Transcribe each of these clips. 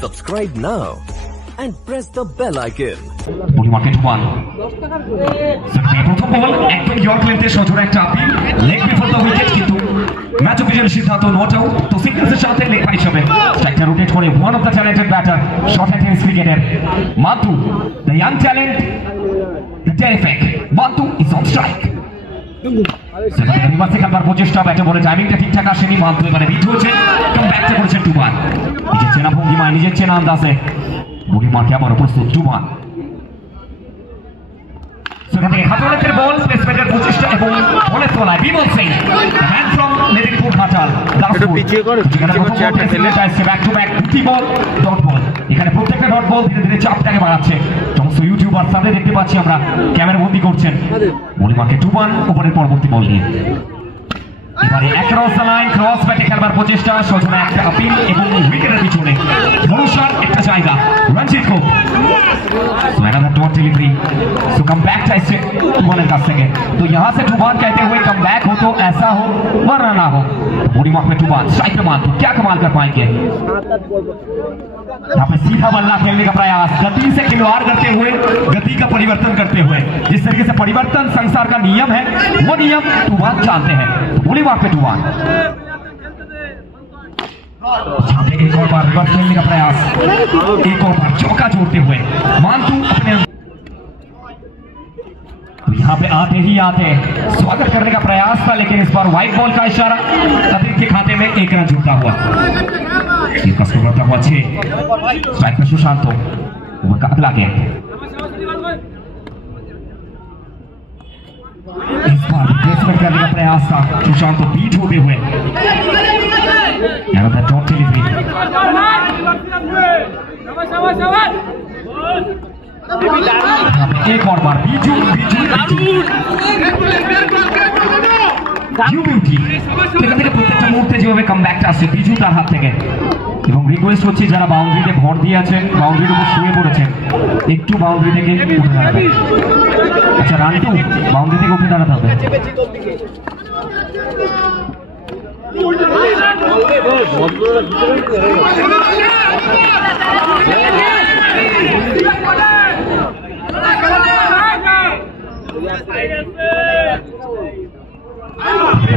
Subscribe now and press the bell icon. Bully market one. প্রথম বল একদম York লেন্থে সজোরে একটা appeal leg before the wicket, কিন্তু ম্যাচ অফিসিয়াল সিদ্ধান্ত নট আউট। তো সিকোয়েন্সের সাথে লেগ পার হিসেবে স্ট্রাইকটা রোটেট করে one of the talented batter short hand cricketer Mantu, the young talent, the terrific Mantu is on strike. রিভার্সে খেলবার প্রচেষ্টা, ব্যাটে বলে টাইমিংটা ঠিকঠাক আসেনি। মান্টু এবারে বিট হয়েছে, ব্যাকটা করেছেন টুবান। নিজের চেনা ভঙ্গিমায় নিজের চেনা আন্দাজে বুলি মার্কে আবারও প্রস্তুত টুবান। সেখান থেকে হাতওয়ালাদের বল প্লেসমেন্টের প্রচেষ্টা এবং বলের তোলায় Bimal Singh, man from Medinipur Ghatal. Back to back দুটি বল, ডট বল। এখানে প্রত্যেকটা ডট বল ধীরে ধীরে চাপটাকে বাড়াচ্ছে। সমস্ত ইউটিউবার তাদের দেখতে পাচ্ছি আমরা, ক্যামেরা বন্দি করছেন। বলি মার্কে টুবান ওভারের পরবর্তী বল নিয়ে এবারে অ্যাক্রস দ্য লাইন ক্রস ব্যাটে খেলবার প্রচেষ্টা, সজোরে একটা আপিল এবং উইকেটের পিছনে ভরসার একটা জায়গা রঞ্জিত হোক। So another dot delivery, so come back চাইছে টুবানের কাছ থেকে। तो यहाँ से टुबान कहते हुए कम बैक हो तो ऐसा हो वरना ना हो। बॉडी मार्क में टुबान स्ट्राइक पे मांटू क्या कमाल कर पाएंगे। यहाँ पे सीधा बल्ला खेलने का प्रयास, गति से खिलवाड़ करते हुए, गति का परिवर्तन करते हुए। जिस तरीके से परिवर्तन संसार का नियम है, वो नियम टुबान जानते हैं। बॉडी मार्क पे टुबान एक और बार रिवर्स खेलने का प्रयास, एक और बार चौका जोड़ते हुए मांटू अपने यहाँ पे आते ही आते स्वागत करने का प्रयास था, लेकिन इस बार व्हाइट बॉल का इशारा, अतिरिक्त के खाते में एक रन जुड़ता हुआ। बढ़ता हुआ 6 स्ट्राइक में सुशांत ओवर का अगला गेंद। इस बार रिप्लेसमेंट करने का प्रयास था, सुशांत बीट होते हुए एक और बार बीजू প্রত্যেকটা মুহূর্তে যেভাবে কামব্যাকটা আসছে বিজু তার হাত থেকে। এবং রিকোয়েস্ট হচ্ছে যারা বাউন্ডারিতে ভর দিয়ে আছেন, বাউন্ডারির উপর শুয়ে পড়েছেন, একটু বাউন্ডারি থেকে উঠে দাঁড়াবে। আচ্ছা রান টু বাউন্ডারি থেকে উঠে দাঁড়াতে হবে।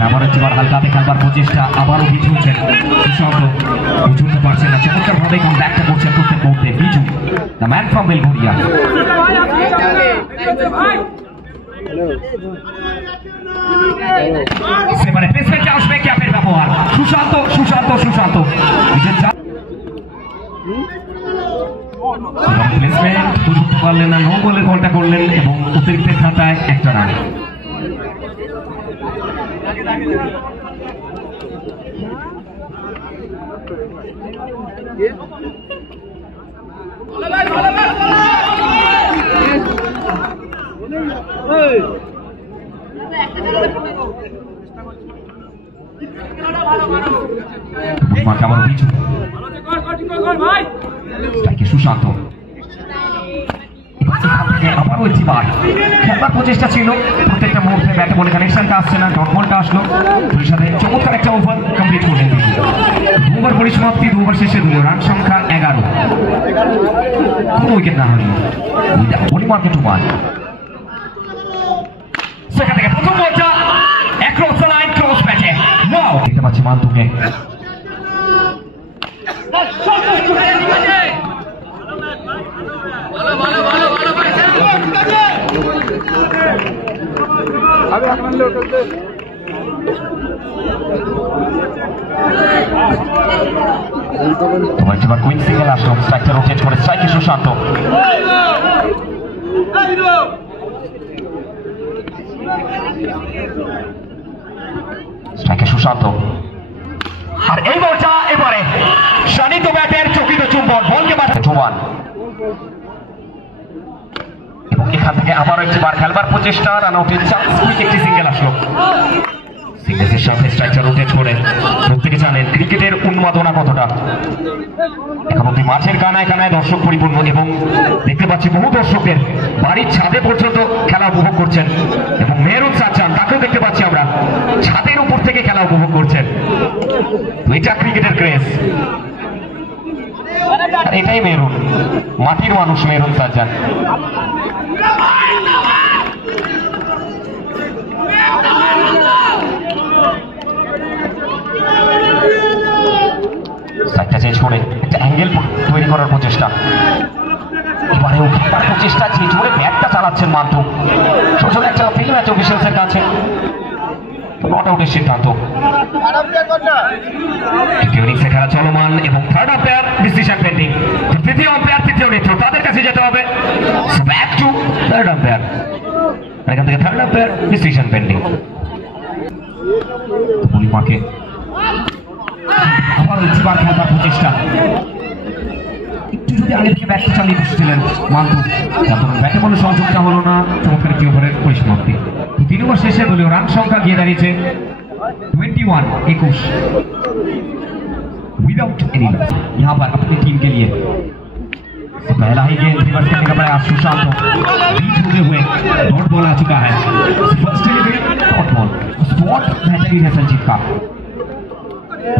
আবার একবার হালকাতে খেলবার প্রচেষ্টা, আবারও বিজু হচ্ছেন সুশান্ত, বুঝতে পারছেন না, চমৎকার ভাবে কাম ব্যাকটা করছেন করতে করতে Biju, the man from Belgharia. সেবারে প্লেসমেন্টে আসবে ক্যাপের ব্যবহার, সুশান্ত সুশান্ত সুশান্ত প্লেসমেন্ট বুঝতে পারলেন না, নো বলের বলটা করলেন এবং অতিরিক্ত খাতায় একটা রান। সুশান্ত আবারও একটিবার খেলবার প্রচেষ্টা ছিল, প্রত্যেকটা মুহূর্তে ব্যাটে বলে কানেকশনটা আসছে না, ডট বলটা আসলো, সেই সাথে চমৎকার একটা ওভার কমপ্লিট করলেন। 2 ওভার পরিসমাপ্তি, 2 ওভার শেষে 2 রান সংখ্যা 11, কোনো উইকেট না হয়নি। বলি মার্কে টুবান সেখান থেকে প্রথম বলটা অ্যাক্রস দ্য লাইন ক্রস ব্যাটে, ওয়াও দেখতে পাচ্ছি মান্টুকে। তোমার কুইন সিঙ্গেল আসলো, স্ট্রাইকটা রোটেট করে স্ট্রাইকে সুশান্ত। স্ট্রাইকে সুশান্ত, আর এই বলটা এবারে শানিত ব্যাটের চকিত চুম্বন, বলকে পাঠায় টুবান। এবং এখান থেকে আবারও একবার খেলবার প্রচেষ্টা, রান আউটের চান্স, একটি সিঙ্গেল আসলো। সিঙ্গেলের সাথে স্ট্রাইকটা রোটেট করে, প্রত্যেকে জানেন ক্রিকেটের উন্মাদনা কতটা। এখন অব্দি মাঠের কানায় কানায় দর্শক পরিপূর্ণ এবং দেখতে পাচ্ছি বহু দর্শকদের বাড়ির ছাদে পর্যন্ত খেলা উপভোগ করছেন এবং মেহরুন চাচান তাকেও দেখতে পাচ্ছি আমরা ছাদের উপর থেকে খেলা উপভোগ করছেন। এটা ক্রিকেটের ক্রেজ। আর এটাই মেরুন, মাটির মানুষ মেরুন সাজ্জাদ। সাইডটা চেঞ্জ করে একটা অ্যাঙ্গেল তৈরি করার প্রচেষ্টা, এবারেও খেলার প্রচেষ্টা চেঞ্জ করে ব্যাটটা চালাচ্ছেন মান্টু। ছোট একটা ফিল্ম ম্যাচ অফিসিয়ালসের কাছে নট আউটের সিদ্ধান্ত। তৃতীয় ইনিংসে খেলা চলমান এবং থার্ড আম্পায়ার ডিসিশন পেন্ডিং। তৃতীয় আম্পায়ার তৃতীয় নেত্র তাদের কাছে যেতে হবে। ব্যাক টু থার্ড আম্পায়ার, এখান থেকে থার্ড আম্পায়ার ডিসিশন পেন্ডিং। পূর্ণিমাকে আবার উচ্চবার খেলবার প্রচেষ্টা, একটু যদি আগে থেকে ব্যাটটা চালিয়ে বসেছিলেন মান্টু, তারপর ব্যাটে কোনো সংযোগটা হলো না। চমৎকার একটি ওভারের পরিসমাপ্তি। 3 ওভার শেষে দলীয় রান সংখ্যা গিয়ে দাঁড়িয়েছে 21 विदाउट एनी यहाँ पर अपनी टीम के लिए। पहला ही गेंद रिवर्स करने का प्रयास सुशांत बीच होते हुए डॉट बॉल आ चुका है। First delivery dot ball, spot बेहतरीन है संजीव का।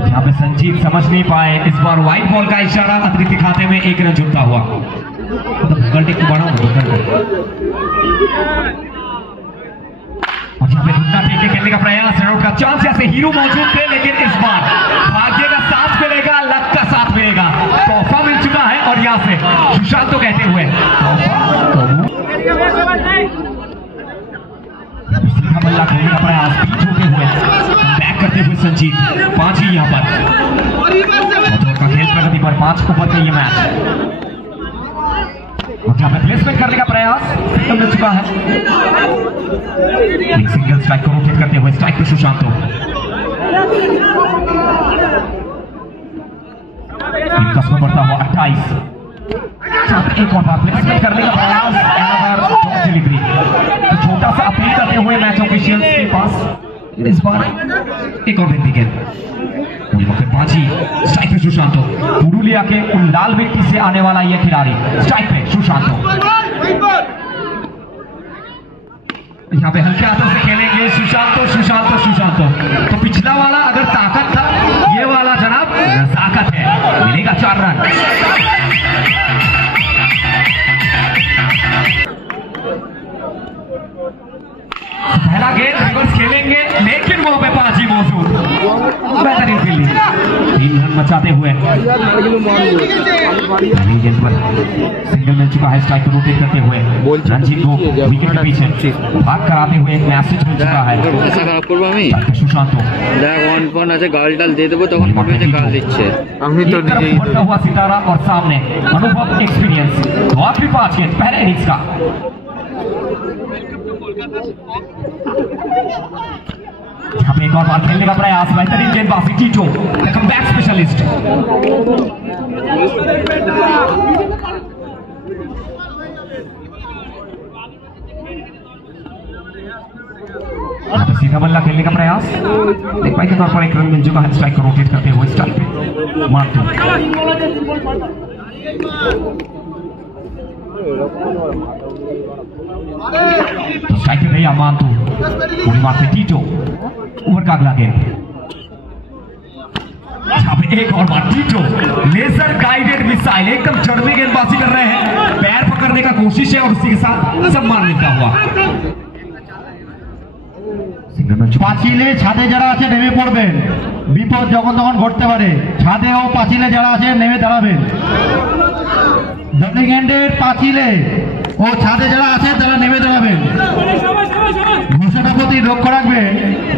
यहाँ पे संजीव समझ नहीं पाए, इस बार व्हाइट बॉल का इशारा, अतिरिक्त खाते में 1 रन जुड़ता हुआ। गलती को बढ़ाओ और यहाँ पे ढूंढना फेंके खेलने का प्रयास, रन आउट का चांस, यहाँ से हीरो मौजूद थे लेकिन इस बार भाग्य का साथ मिलेगा, लक का साथ मिलेगा। तोहफा मिल चुका है और यहाँ से सुशांत तो कहते हुए सीधा बल्ला खेलने का प्रयास, बीच होते हुए बैक करते हुए संजीव। 5 ही यहाँ पर का खेल प्रगति पर 5 ओवर का ये मैच। और यहाँ पे प्लेसमेंट करने का प्रयास मिल चुका है। एक सिंगल स्ट्राइक को रोटेट करते हुए स्ट्राइक पे सुशांत। कस्म बढ़ता हुआ 28। एक और बार प्लेसमेंट करने का प्रयास, डिलीवरी। तो छोटा सा अपील करते हुए मैच ऑफिशियल्स के पास इस बार एक और व्यक्ति गेंद। 5 ही स्ट्राइक पे सुशांत। पुरुलिया के उन लाल मिट्टी से आने वाला यह खिलाड़ी स्ट्राइक पे सुशांत। यहाँ पे हल्के हाथों से खेलेंगे सुशांत। तो पिछला वाला अगर ताकत था, ये वाला जनाब ताकत है। मिलेगा 4 रन। पहला गेंद रिवर्स खेलेंगे लेकिन वहां पे 5 ही मौजूद। बेहतरीन फील्डिंग, 3 रन बचाते हुए गेंद पर सिंगल मिल चुका है। स्ट्राइक को रोटेट करते हुए रंजीत को विकेट के पीछे भाग कराते हुए एक मैसेज मिल चुका है। सुशांत गाल डाल दे देबो तখন गाल দিচ্ছে আমি তো নিজেই हुआ सितारा और सामने अनुभव एक्सपीरियंस। तो आखिरी 5 गेंद पहले इनिंग्स का। यहाँ पे एक और बार खेलने का प्रयास, बेहतरीन गेंदबाजी टीटो कमबैक स्पेशलिस्ट। सीधा बल्ला खेलने का प्रयास, एक बाइक के तौर पर 1 रन मिल चुका है। स्ट्राइक को रोटेट करते हुए स्ट्राइक पे मार्टू। तो स्ट्राइक पे भैया मांतू, पूरी मार से टीटो। ओवर का अगला गेंद, एक और बार टीटो लेजर गाइडेड मिसाइल, एकदम चढ़वी गेंदबाजी कर रहे हैं। पैर पकड़ने का कोशिश है और उसी के साथ सम्मान लेता हुआ। পাঁচিলে ছাদে যারা আছে নেমে পড়বেন, বিপদ যখন তখন ঘটতে পারে। ছাদে ও পাঁচিলে যারা আছে নেমে দাঁড়াবেন। ডমিগ্যান্ডের পাঁচিলে ও ছাদে যারা আছে তারা নেমে দাঁড়াবেন। ঘোষণা প্রতি লক্ষ্য রাখবেন,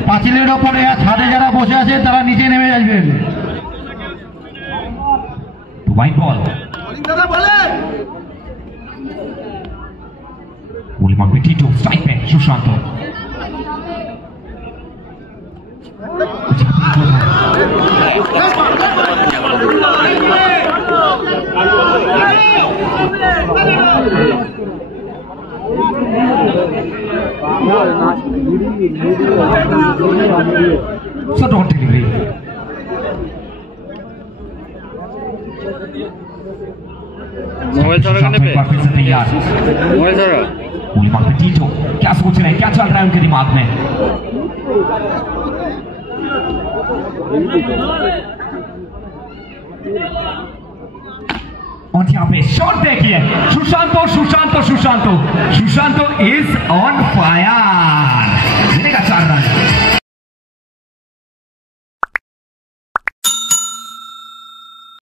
পাঁচিলের ওপরে আর ছাদে যারা বসে আছে তারা নিচে নেমে আসবেন। व्हाइट बॉल, टीटो स्ट्राइक पे Sushant. So don't delivery. Mobile सारा करने पे तैयार। मोबाइल सारा दिमाग पे टीटो क्या सोच रहे हैं, क्या चल रहा है उनके दिमाग में। और यहाँ पे शॉट देखिए सुशांत सुशांत सुशांत सुशांत इज ऑन